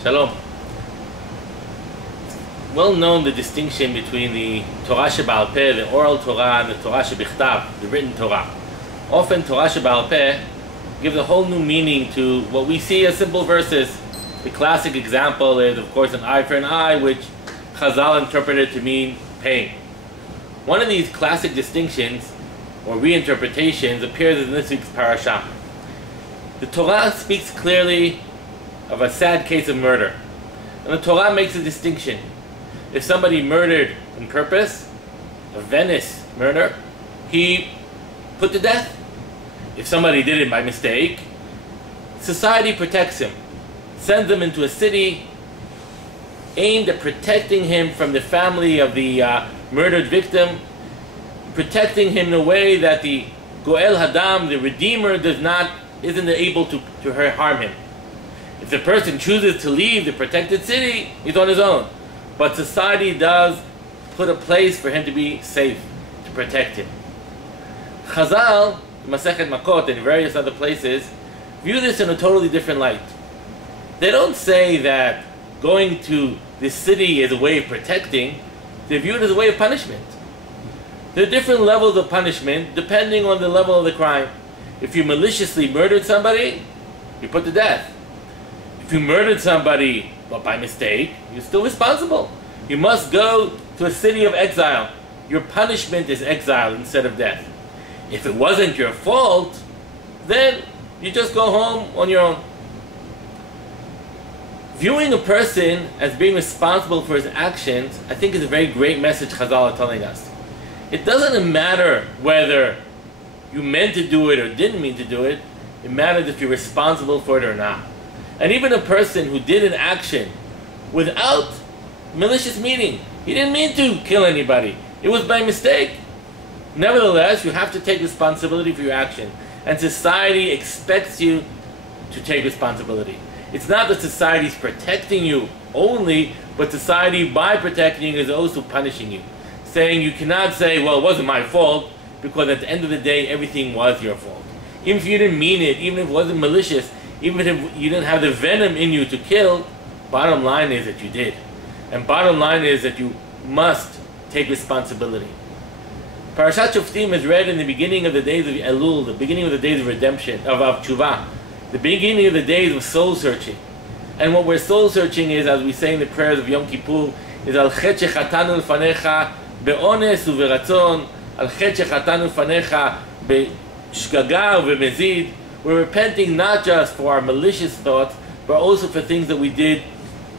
Shalom. Well known the distinction between the Torah Sheba'al Peh, the oral Torah, and the Torah Shebichtav, the written Torah. Often Torah Sheba'al Peh gives a whole new meaning to what we see as simple verses. The classic example is, of course, an eye for an eye, which Chazal interpreted to mean pain. One of these classic distinctions, or reinterpretations, appears in this week's Parashat. The Torah speaks clearly of a sad case of murder. And the Torah makes a distinction. If somebody murdered on purpose, a Venice murder, he put to death. If somebody did it by mistake, society protects him, sends him into a city aimed at protecting him from the family of the murdered victim, protecting him in a way that the Goel Hadam, the Redeemer, isn't able to harm him. If the person chooses to leave the protected city, he's on his own. But society does put a place for him to be safe, to protect him. Chazal, Masechet Makot, and various other places, view this in a totally different light. They don't say that going to this city is a way of protecting. They view it as a way of punishment. There are different levels of punishment depending on the level of the crime. If you maliciously murdered somebody, you're put to death. If you murdered somebody, but by mistake, you're still responsible. You must go to a city of exile. Your punishment is exile instead of death. If it wasn't your fault, then you just go home on your own. Viewing a person as being responsible for his actions, I think is a very great message Chazal are telling us. It doesn't matter whether you meant to do it or didn't mean to do it. It matters if you're responsible for it or not. And even a person who did an action without malicious meaning, he didn't mean to kill anybody, it was by mistake. Nevertheless, you have to take responsibility for your action. And society expects you to take responsibility. It's not that society is protecting you only, but society, by protecting you, is also punishing you. Saying you cannot say, well, it wasn't my fault, because at the end of the day, everything was your fault. Even if you didn't mean it, even if it wasn't malicious, even if you didn't have the venom in you to kill, bottom line is that you did. And bottom line is that you must take responsibility. Parashat Shoftim is read in the beginning of the days of Elul, the beginning of the days of redemption, of Tshuva, the beginning of the days of soul searching. And what we're soul searching is, as we say in the prayers of Yom Kippur, is Al Chet Shechatanu L'fanecha Be'ones U'Veratzon, Al Chet Shechatanu L'fanecha Be'shgaga U'Bemezid. We're repenting not just for our malicious thoughts, but also for things that we did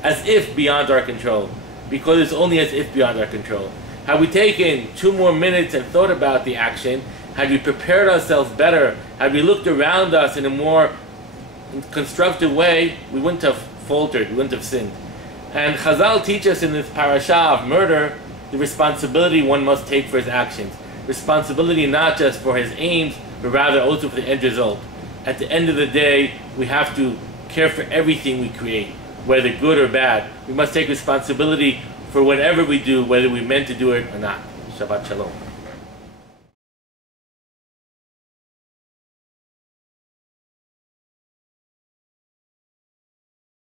as if beyond our control. Because it's only as if beyond our control. Had we taken 2 more minutes and thought about the action, had we prepared ourselves better, had we looked around us in a more constructive way, we wouldn't have faltered, we wouldn't have sinned. And Chazal teach us in this parasha of murder the responsibility one must take for his actions. Responsibility not just for his aims, but rather also for the end result. At the end of the day, we have to care for everything we create, whether good or bad. We must take responsibility for whatever we do, whether we meant to do it or not. Shabbat Shalom.